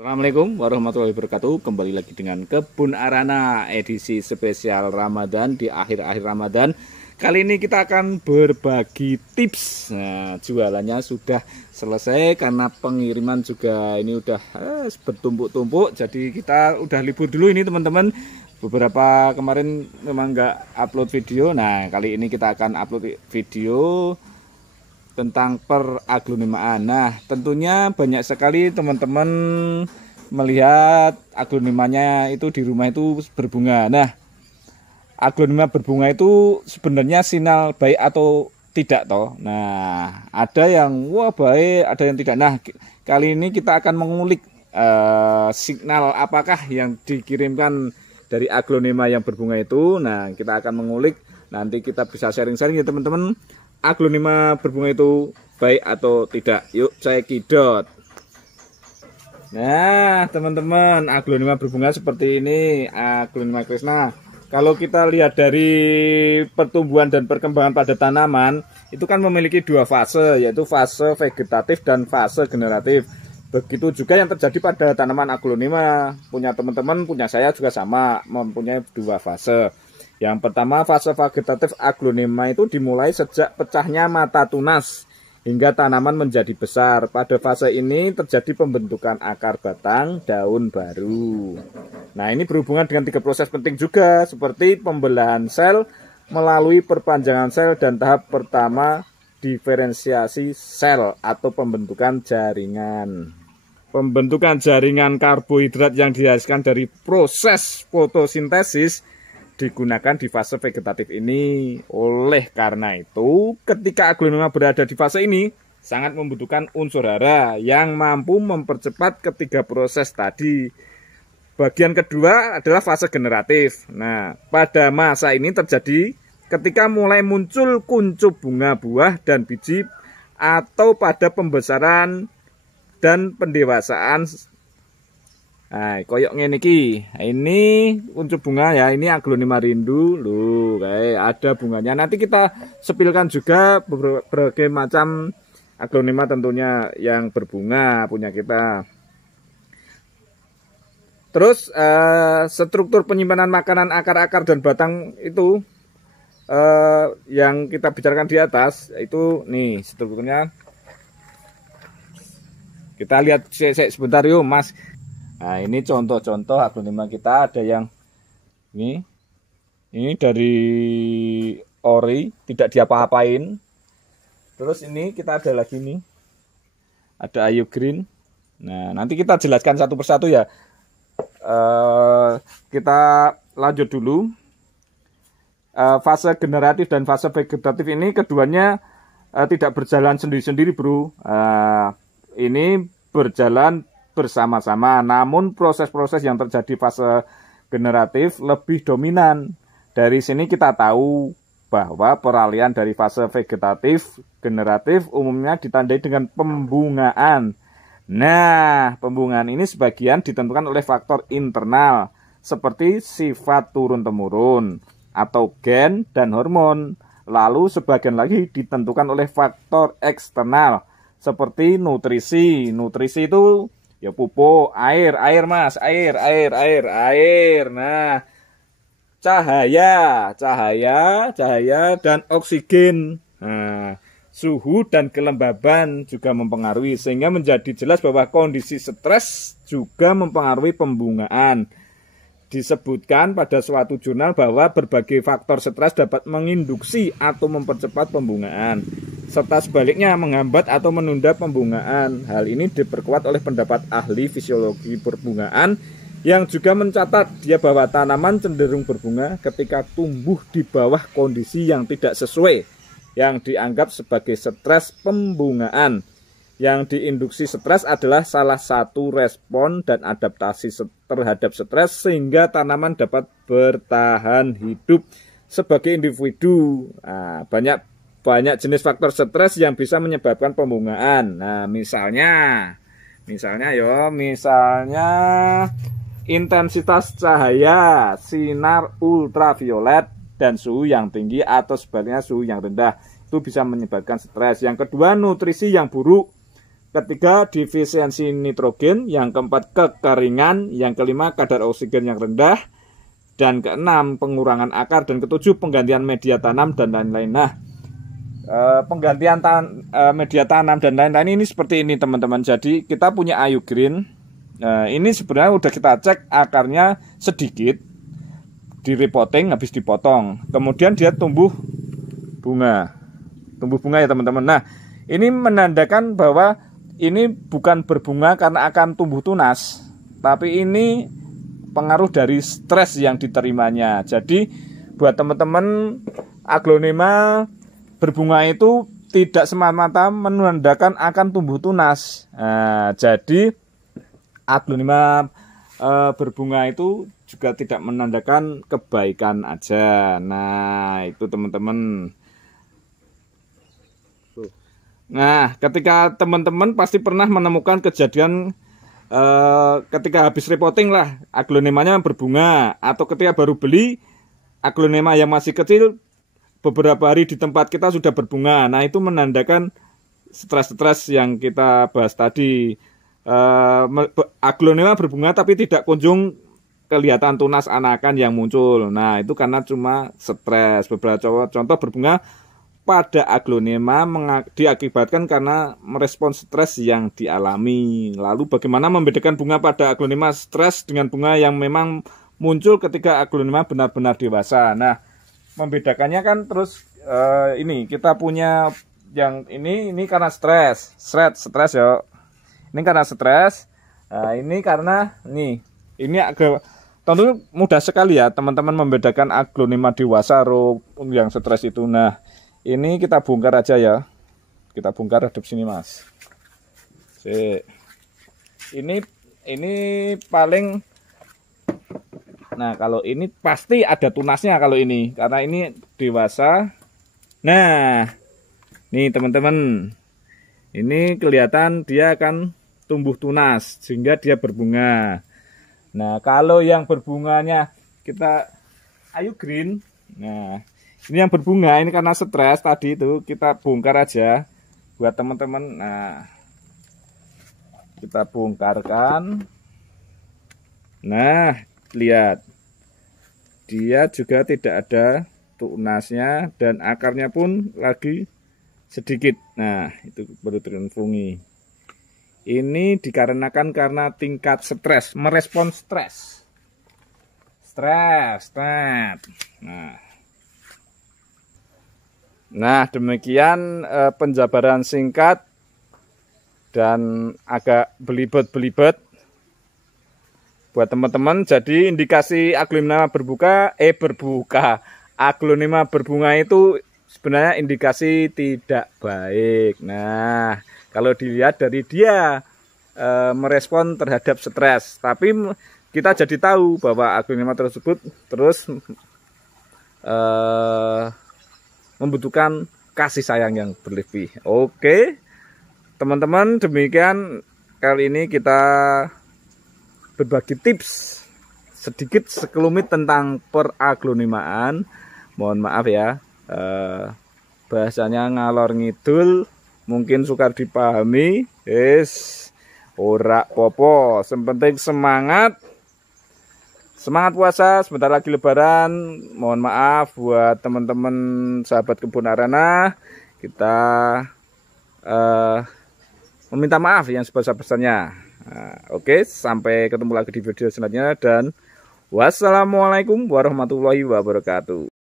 Assalamualaikum warahmatullahi wabarakatuh. Kembali lagi dengan Kebun Arana edisi spesial Ramadan di akhir-akhir Ramadan. Kali ini kita akan berbagi tips. Nah, jualannya sudah selesai karena pengiriman juga ini udah bertumpuk-tumpuk. Jadi kita udah libur dulu ini teman-teman. Beberapa kemarin memang nggak upload video. Nah, kali ini kita akan upload video tentang peraglonimaan. Nah, tentunya banyak sekali teman-teman melihat aglonimanya itu di rumah itu berbunga. Nah, aglonema berbunga itu sebenarnya sinyal baik atau tidak toh? Nah, ada yang wah baik, ada yang tidak. Nah, kali ini kita akan mengulik signal apakah yang dikirimkan dari aglonema yang berbunga itu. Nah, kita akan mengulik. Nanti kita bisa sharing-sharing ya teman-teman. Aglonema berbunga itu baik atau tidak? Yuk cekidot. Nah teman-teman, aglonema berbunga seperti ini, aglonema Krishna. Kalau kita lihat dari pertumbuhan dan perkembangan pada tanaman, itu kan memiliki dua fase, yaitu fase vegetatif dan fase generatif. Begitu juga yang terjadi pada tanaman aglonema. Punya teman-teman, punya saya juga sama, mempunyai dua fase. Yang pertama, fase vegetatif aglonema itu dimulai sejak pecahnya mata tunas hingga tanaman menjadi besar. Pada fase ini terjadi pembentukan akar batang daun baru. Nah, ini berhubungan dengan tiga proses penting juga, seperti pembelahan sel melalui perpanjangan sel dan tahap pertama diferensiasi sel atau pembentukan jaringan. Pembentukan jaringan karbohidrat yang dihasilkan dari proses fotosintesis digunakan di fase vegetatif ini. Oleh karena itu, ketika aglonema berada di fase ini, sangat membutuhkan unsur hara yang mampu mempercepat ketiga proses tadi. Bagian kedua adalah fase generatif. Nah, pada masa ini terjadi ketika mulai muncul kuncup bunga, buah, dan biji, atau pada pembesaran dan pendewasaan. Nah, koyok ngene iki. Ini kuncup bunga ya, ini aglonema rindu loh, kayak ada bunganya. Nanti kita sepilkan juga berbagai macam aglonema tentunya yang berbunga punya kita. Terus struktur penyimpanan makanan akar-akar dan batang itu yang kita bicarakan di atas itu nih strukturnya. Kita lihat sebentar yuk, Mas. Nah, ini contoh-contoh aglonema kita. Ada yang ini dari ori, tidak diapa-apain. Terus ini kita ada lagi nih, ada Ayu Green. Nah, nanti kita jelaskan satu persatu ya. Kita lanjut dulu. Fase generatif dan fase vegetatif ini keduanya tidak berjalan sendiri-sendiri, bro. Ini berjalan bersama-sama, namun proses-proses yang terjadi fase generatif lebih dominan. Dari sini kita tahu bahwa peralihan dari fase vegetatif generatif umumnya ditandai dengan pembungaan. Nah, pembungaan ini sebagian ditentukan oleh faktor internal seperti sifat turun-temurun atau gen dan hormon. Lalu sebagian lagi ditentukan oleh faktor eksternal seperti nutrisi. Nutrisi itu ya pupuk, air mas, air. Nah, cahaya dan oksigen. Nah, suhu dan kelembaban juga mempengaruhi, sehingga menjadi jelas bahwa kondisi stres juga mempengaruhi pembungaan. Disebutkan pada suatu jurnal bahwa berbagai faktor stres dapat menginduksi atau mempercepat pembungaan, serta sebaliknya menghambat atau menunda pembungaan. Hal ini diperkuat oleh pendapat ahli fisiologi perbungaan yang juga mencatat dia bahwa tanaman cenderung berbunga ketika tumbuh di bawah kondisi yang tidak sesuai, yang dianggap sebagai stres pembungaan. Yang diinduksi stres adalah salah satu respon dan adaptasi terhadap stres sehingga tanaman dapat bertahan hidup sebagai individu. Nah, banyak jenis faktor stres yang bisa menyebabkan pembungaan. Nah, misalnya intensitas cahaya, sinar ultraviolet, dan suhu yang tinggi atau sebaliknya suhu yang rendah. Itu bisa menyebabkan stres. Yang kedua, nutrisi yang buruk. ketiga defisiensi nitrogen, yang keempat kekeringan, yang kelima kadar oksigen yang rendah, dan keenam pengurangan akar, dan ketujuh penggantian media tanam dan lain-lain. Nah, penggantian media tanam dan lain-lain ini seperti ini teman-teman. Jadi kita punya Ayu Green. Ini sebenarnya udah kita cek akarnya sedikit, di repotting habis dipotong, kemudian dia tumbuh bunga ya teman-teman. Nah, ini menandakan bahwa ini bukan berbunga karena akan tumbuh tunas, tapi ini pengaruh dari stres yang diterimanya. Jadi buat teman-teman, aglonema berbunga itu tidak semata-mata menandakan akan tumbuh tunas. Nah, jadi aglonema berbunga itu juga tidak menandakan kebaikan aja. Nah, itu teman-teman. Nah, ketika teman-teman pasti pernah menemukan kejadian ketika habis repotting lah aglonemanya berbunga, atau ketika baru beli aglonema yang masih kecil beberapa hari di tempat kita sudah berbunga. Nah, itu menandakan stres-stres yang kita bahas tadi. Aglonema berbunga tapi tidak kunjung kelihatan tunas anakan yang muncul. Nah, itu karena cuma stres. Beberapa contoh berbunga pada aglonema diakibatkan karena merespon stres yang dialami. Lalu bagaimana membedakan bunga pada aglonema stres dengan bunga yang memang muncul ketika aglonema benar-benar dewasa? Nah, membedakannya kan terus ini kita punya yang ini karena stres ya. Ini karena stres. Nah, ini karena ini agak tentu mudah sekali ya teman-teman membedakan aglonema dewasa yang stres itu. Nah, ini kita bongkar aja ya. Kita bongkar hadap sini, Mas. Ini paling. Nah, kalau ini pasti ada tunasnya kalau ini, karena ini dewasa. Nah, nih teman-teman. Ini kelihatan dia akan tumbuh tunas sehingga dia berbunga. Nah, kalau yang berbunganya kita Ayu Green. Nah, ini yang berbunga, ini karena stres tadi itu kita bongkar aja buat teman-teman. Nah, kita bongkarkan. Nah, lihat. Dia juga tidak ada tunasnya dan akarnya pun lagi sedikit. Nah, itu Botryoidum fungi. Ini dikarenakan karena tingkat stres, merespon stres. Nah, demikian penjabaran singkat dan agak belibet buat teman-teman. Jadi indikasi aglonema aglonema berbunga itu sebenarnya indikasi tidak baik. Nah, kalau dilihat dari dia merespon terhadap stres, tapi kita jadi tahu bahwa aglonema tersebut terus membutuhkan kasih sayang yang berlebih. Oke, teman-teman, demikian kali ini kita berbagi tips sedikit sekelumit tentang peraglonemaan. Mohon maaf ya, bahasanya ngalor ngidul, mungkin sukar dipahami. Ora popo, sepenting semangat puasa, sebentar lagi lebaran. Mohon maaf buat teman-teman sahabat kebun arana. Kita meminta maaf yang sebesar-besarnya. Oke, sampai ketemu lagi di video selanjutnya dan wassalamualaikum warahmatullahi wabarakatuh.